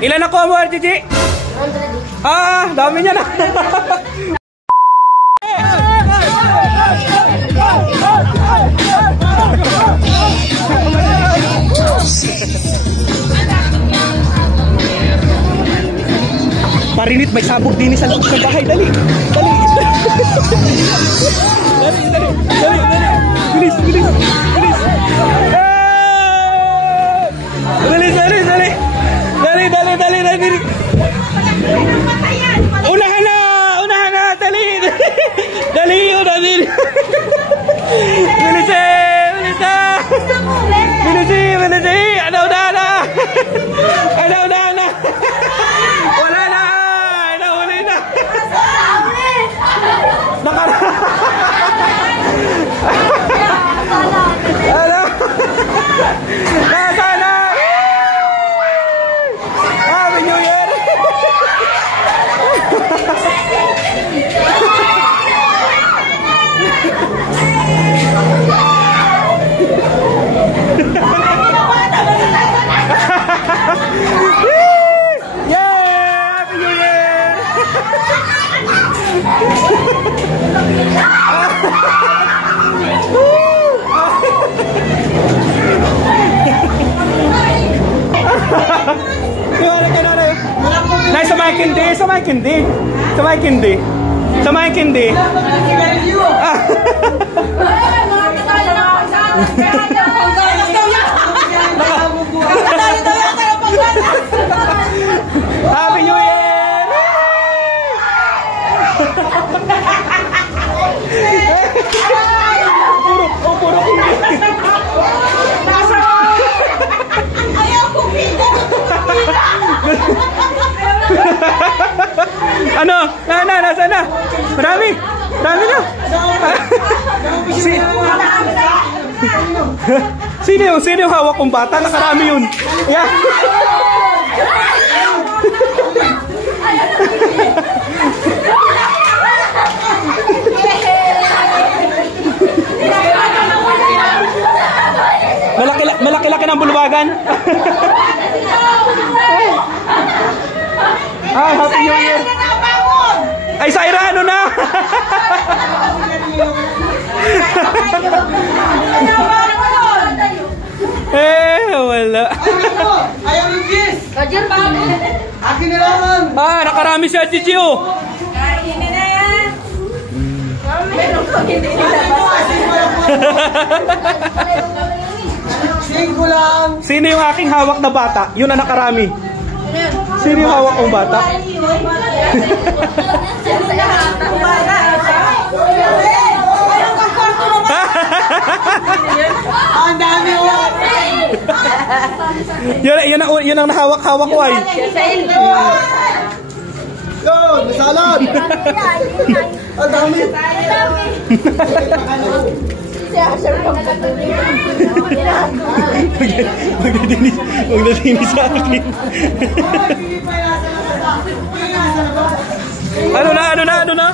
Ilan ako mo, Gigi? 100. Ah, dami niya na. Marinit, may sabog din sa loob ng bahay. Dali. Dali. Dali, dali. Dali, dali. Bilis, bilis. Bilis. Bilis, dali, dali. Dali, dali, dali, dali. Unahan na! Unahan na! Dali! Dali! Dali! Bilis eh! Bilis na! Bilis eh! Bilis eh! Ano na na! Ano na na! Wala na! Nahuli na! Ano? Nasa na! Happy New Year! Nay, sa mic hindi, sa mic hindi. Sa mic hindi. Sa mic hindi. Happy New Year! Puro hindi. Ano? Nasa na? Marami? Marami na? Sino yung hawak kong bata? Nakarami yun. Yeah. Malaki-laki ng bulwagan. Ah, Happy New Year. Ay, Saira, ano na? Wala. Ayaw yung Gis. Roger, paano? Akin nilaman. Ah, nakarami siya, Gigi, oh. Kainin na yan. Meron ko, hindi nila. Singko lang. Sino yung aking hawak na bata? Yun ang nakarami. Sino yung hawak kong bata? Ang dami mo. Yun ang nahawak-hawak ko ay. Yun, masalad. Ang dami. Magdadinis sa akin. Ano na?